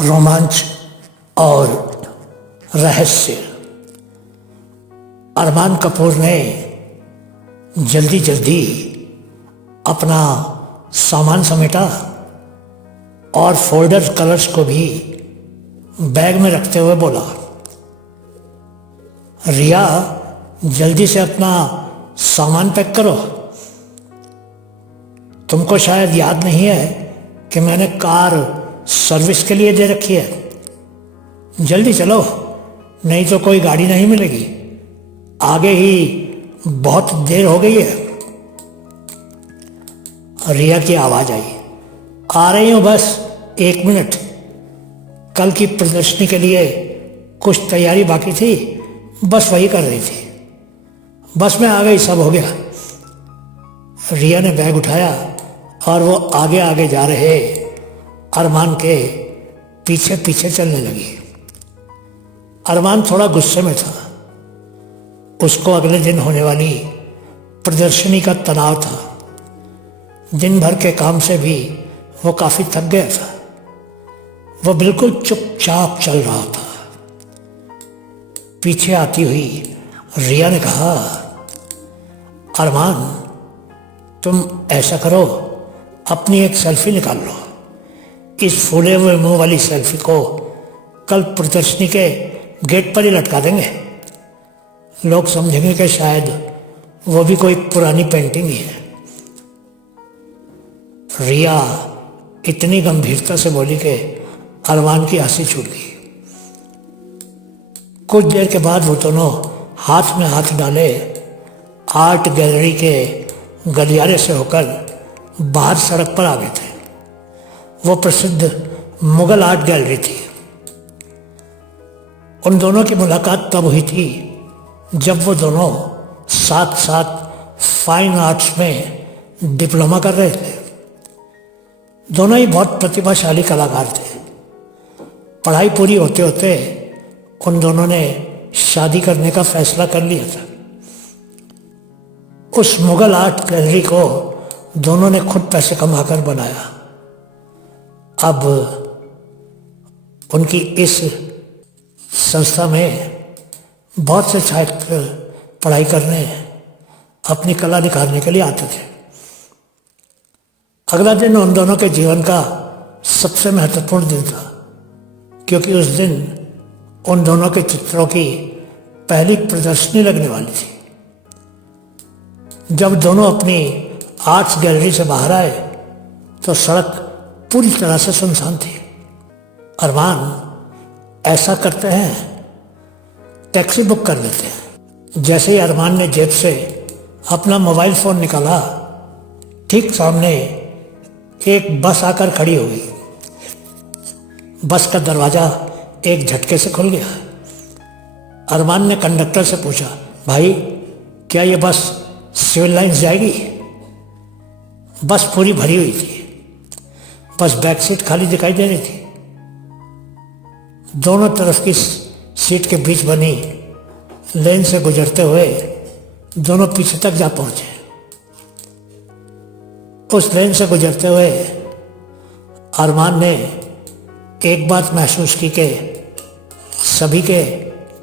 रोमांच और रहस्य। अरमान कपूर ने जल्दी जल्दी अपना सामान समेटा और फोल्डर कलर्स को भी बैग में रखते हुए बोला, रिया जल्दी से अपना सामान पैक करो। तुमको शायद याद नहीं है कि मैंने कार सर्विस के लिए दे रखी है। जल्दी चलो, नहीं तो कोई गाड़ी नहीं मिलेगी। आगे ही बहुत देर हो गई है। रिया की आवाज आई, आ रही हूं, बस 1 मिनट। कल की प्रदर्शनी के लिए कुछ तैयारी बाकी थी, बस वही कर रही थी। बस में आ गई, सब हो गया। रिया ने बैग उठाया और वो आगे आगे जा रहे अरमान के पीछे पीछे चलने लगी। अरमान थोड़ा गुस्से में था। उसको अगले दिन होने वाली प्रदर्शनी का तनाव था। दिन भर के काम से भी वो काफी थक गया था। वो बिल्कुल चुपचाप चल रहा था। पीछे आती हुई रिया ने कहा, अरमान तुम ऐसा करो, अपनी एक सेल्फी निकाल लो। इस फूले हुए मुंह वाली सेल्फी को कल प्रदर्शनी के गेट पर ही लटका देंगे। लोग समझेंगे कि शायद वो भी कोई पुरानी पेंटिंग ही है। रिया इतनी गंभीरता से बोली कि अरमान की हंसी छूट गई। कुछ देर के बाद वो दोनों हाथ में हाथ डाले आर्ट गैलरी के गलियारे से होकर बाहर सड़क पर आ गए थे। वो प्रसिद्ध मुगल आर्ट गैलरी थी। उन दोनों की मुलाकात तब हुई थी जब वो दोनों साथ साथ फाइन आर्ट्स में डिप्लोमा कर रहे थे। दोनों ही बहुत प्रतिभाशाली कलाकार थे। पढ़ाई पूरी होते होते उन दोनों ने शादी करने का फैसला कर लिया था। उस मुगल आर्ट गैलरी को दोनों ने खुद पैसे कमाकर बनाया। अब उनकी इस संस्था में बहुत से छात्र पढ़ाई करने, अपनी कला दिखाने के लिए आते थे। अगला दिन उन दोनों के जीवन का सबसे महत्वपूर्ण दिन था, क्योंकि उस दिन उन दोनों के चित्रों की पहली प्रदर्शनी लगने वाली थी। जब दोनों अपनी आर्ट्स गैलरी से बाहर आए तो सड़क पूरी तरह से सुनसान थी। अरमान ऐसा करते हैं, टैक्सी बुक कर लेते हैं। जैसे ही अरमान ने जेब से अपना मोबाइल फोन निकाला, ठीक सामने एक बस आकर खड़ी हो गई। बस का दरवाजा एक झटके से खुल गया। अरमान ने कंडक्टर से पूछा, भाई क्या ये बस सिविल लाइंस जाएगी? बस पूरी भरी हुई थी, बस बैक सीट खाली दिखाई दे रही थी। दोनों तरफ की सीट के बीच बनी लेन से गुजरते हुए दोनों पीछे तक जा पहुंचे। उस लेन से गुजरते हुए अरमान ने एक बात महसूस की कि सभी के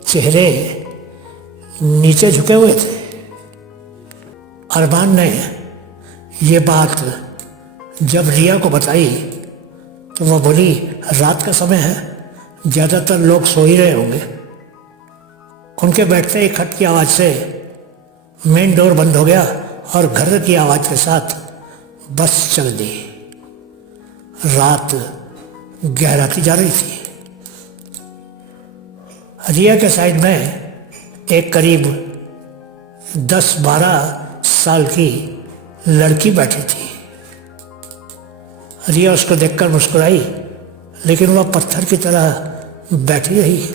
चेहरे नीचे झुके हुए थे। अरमान ने ये बात जब रिया को बताई तो वह बोली, रात का समय है, ज़्यादातर लोग सो ही रहे होंगे। उनके बैठते ही खट की आवाज़ से मेन डोर बंद हो गया और घर की आवाज़ के साथ बस चल दी। रात गहराती जा रही थी। रिया के साइड में एक करीब 10-12 साल की लड़की बैठी थी। रिया उसको देखकर मुस्कुराई, लेकिन वह पत्थर की तरह बैठी रही।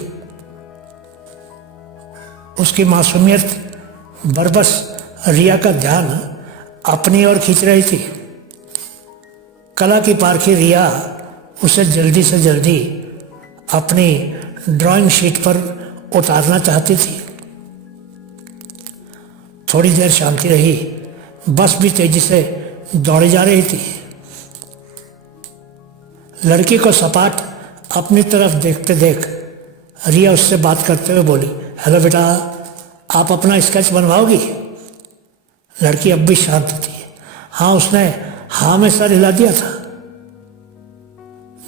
उसकी मासूमियत बरबस रिया का ध्यान अपनी ओर खींच रही थी। कला की पारखी रिया उसे जल्दी से जल्दी अपनी ड्राइंग शीट पर उतारना चाहती थी। थोड़ी देर शांति रही। बस भी तेजी से दौड़ी जा रही थी। लड़की को सपाट अपनी तरफ देखते देख रिया उससे बात करते हुए बोली, हेलो बेटा, आप अपना स्केच बनवाओगी? लड़की अब भी शांत थी। हाँ, उसने हाँ में सर हिला दिया था।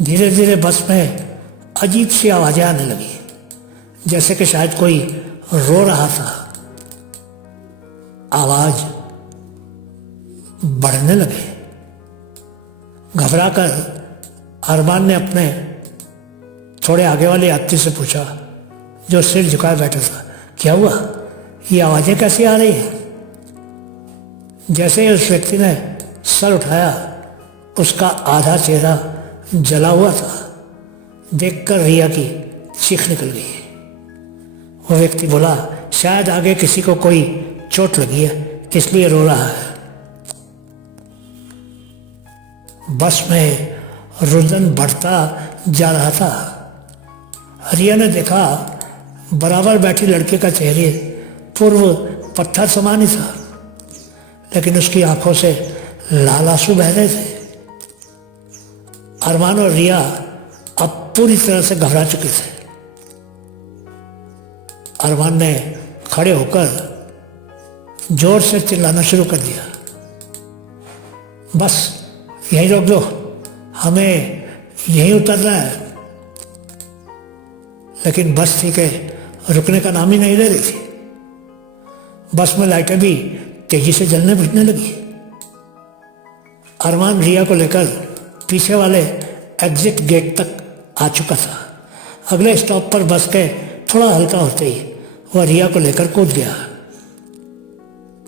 धीरे धीरे बस में अजीब सी आवाजें आने लगी, जैसे कि शायद कोई रो रहा था। आवाज बढ़ने लगे। घबराकर अरमान ने अपने थोड़े आगे वाले यात्री से पूछा, जो सिर झुकाए बैठा था, क्या हुआ? ये आवाजें कैसी आ रही हैं? जैसे ही उस व्यक्ति ने सर उठाया, उसका आधा चेहरा जला हुआ था। देखकर रिया की चीख निकल गई। वो व्यक्ति बोला, शायद आगे किसी को कोई चोट लगी है, इसलिए रो रहा है। बस में रुदन बढ़ता जा रहा था। रिया ने देखा बराबर बैठी लड़के का चेहरे पूर्व पत्थर समान ही था, लेकिन उसकी आंखों से लाल आंसू बह रहे थे। अरमान और रिया अब पूरी तरह से घबरा चुके थे। अरमान ने खड़े होकर जोर से चिल्लाना शुरू कर दिया, बस यहीं रोक दो, हमें यहीं उतरना है। लेकिन बस थी कि रुकने का नाम ही नहीं ले रही थी। बस में लाइटें भी तेजी से जलने बुझने लगी। अरमान रिया को लेकर पीछे वाले एग्जिट गेट तक आ चुका था। अगले स्टॉप पर बस के थोड़ा हल्का होते ही वह रिया को लेकर कूद गया।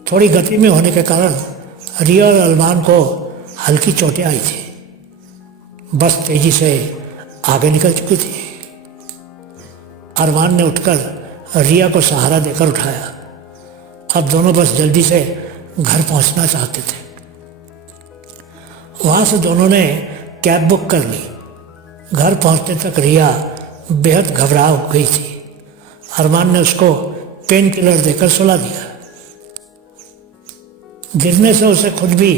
थोड़ी गति में होने के कारण रिया और अरमान को हल्की चोटें आई थी। बस तेजी से आगे निकल चुकी थी। अरमान ने उठकर रिया को सहारा देकर उठाया। अब दोनों बस जल्दी से घर पहुंचना चाहते थे। वहां से दोनों ने कैब बुक कर ली। घर पहुंचने तक रिया बेहद घबरा गई थी। अरमान ने उसको पेन किलर देकर सुला दिया। गिरने से उसे खुद भी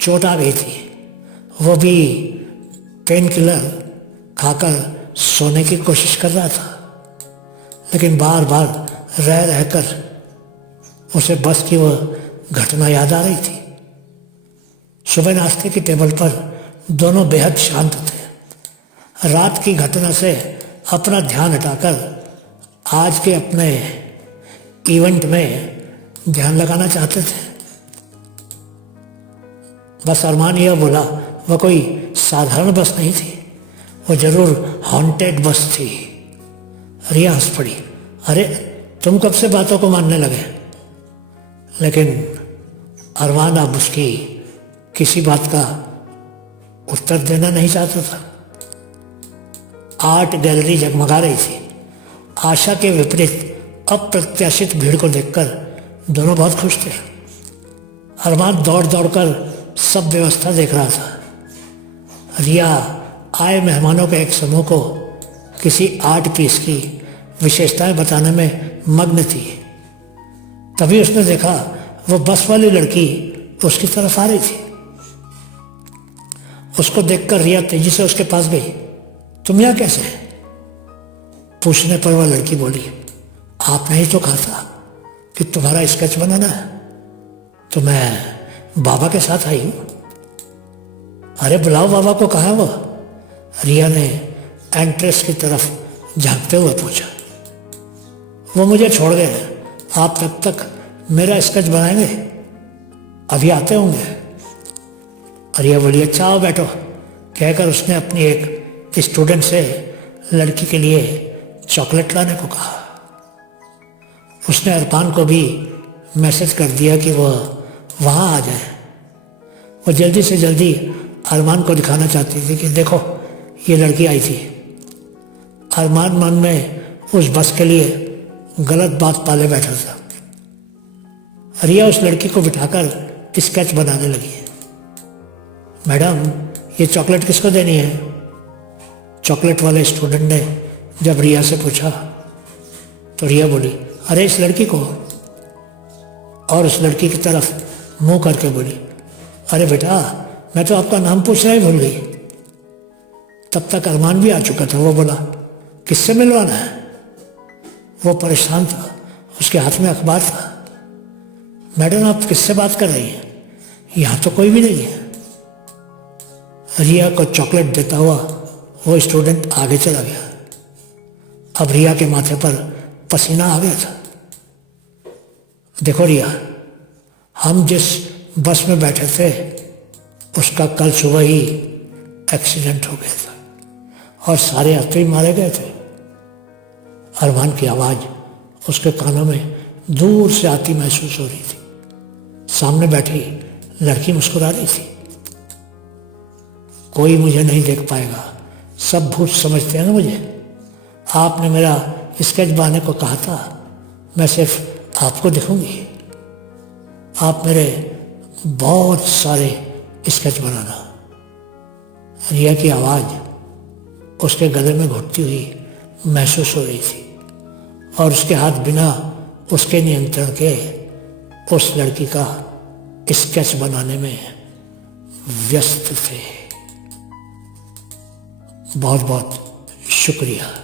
चोट आ गई थी। वो भी पेन किलर खाकर सोने की कोशिश कर रहा था, लेकिन बार बार रह रहकर उसे बस की वह घटना याद आ रही थी। सुबह नाश्ते की टेबल पर दोनों बेहद शांत थे। रात की घटना से अपना ध्यान हटाकर आज के अपने इवेंट में ध्यान लगाना चाहते थे। बस अरमान यह बोला, वह कोई साधारण बस नहीं थी, वो जरूर हॉन्टेड बस थी। रिया हंस पड़ी, अरे तुम कब से बातों को मानने लगे? लेकिन अरमान अब उसकी किसी बात का उत्तर देना नहीं चाहता था। आर्ट गैलरी जगमगा रही थी। आशा के विपरीत अप्रत्याशित भीड़ को देखकर दोनों बहुत खुश थे। अरमान दौड़ दौड़कर सब व्यवस्था देख रहा था। रिया आए मेहमानों के एक समूह को किसी आर्ट पीस की विशेषताएं बताने में मग्न थी। तभी उसने देखा वो बस वाली लड़की उसकी तरफ आ रही थी। उसको देखकर रिया तेजी से उसके पास गई। तुम यहाँ कैसे? पूछने पर वह लड़की बोली, आपने ही तो कहा था कि तुम्हारा स्केच बनाना है, तो मैं बाबा के साथ आई हूं। अरे बुलाओ बाबा को, कहा है वो? रिया ने एंट्रेंस की तरफ झांकते हुए पूछा। वो मुझे छोड़ गए, आप तब तक मेरा स्केच बनाएंगे? अभी आते होंगे। रिया बोली, अच्छा आओ बैठो, कहकर उसने अपनी एक स्टूडेंट से लड़की के लिए चॉकलेट लाने को कहा। उसने अरमान को भी मैसेज कर दिया कि वह वहाँ आ जाए। वो जल्दी से जल्दी अरमान को दिखाना चाहती थी कि देखो ये लड़की आई थी। अरमान मन में उस बस के लिए गलत बात पाले बैठा था। रिया उस लड़की को बिठाकर स्केच बनाने लगी। मैडम, ये चॉकलेट किसको देनी है? चॉकलेट वाले स्टूडेंट ने जब रिया से पूछा तो रिया बोली, अरे इस लड़की को। और उस लड़की की तरफ मुंह करके बोली, अरे बेटा, मैं तो आपका नाम पूछना ही भूल गई। तब तक अरमान भी आ चुका था। वो बोला किससे मिलवाना है? वो परेशान था, उसके हाथ में अखबार था। मैडम आप किससे बात कर रही हैं? यहाँ तो कोई भी नहीं है। रिया को चॉकलेट देता हुआ वो स्टूडेंट आगे चला गया। अब रिया के माथे पर पसीना आ गया था। देखो रिया, हम जिस बस में बैठे थे उसका कल सुबह ही एक्सीडेंट हो गया था और सारे यात्री मारे गए थे। अरमान की आवाज़ उसके कानों में दूर से आती महसूस हो रही थी। सामने बैठी लड़की मुस्कुरा रही थी। कोई मुझे नहीं देख पाएगा, सब भूत समझते हैं ना मुझे। आपने मेरा स्केच बनाने को कहा था, मैं सिर्फ आपको दिखूंगी। आप मेरे बहुत सारे स्केच बनाना। रिया की आवाज़ उसके गले में घुटती हुई महसूस हो रही थी और उसके हाथ बिना उसके नियंत्रण के उस लड़की का स्केच बनाने में व्यस्त थे। बहुत बहुत शुक्रिया।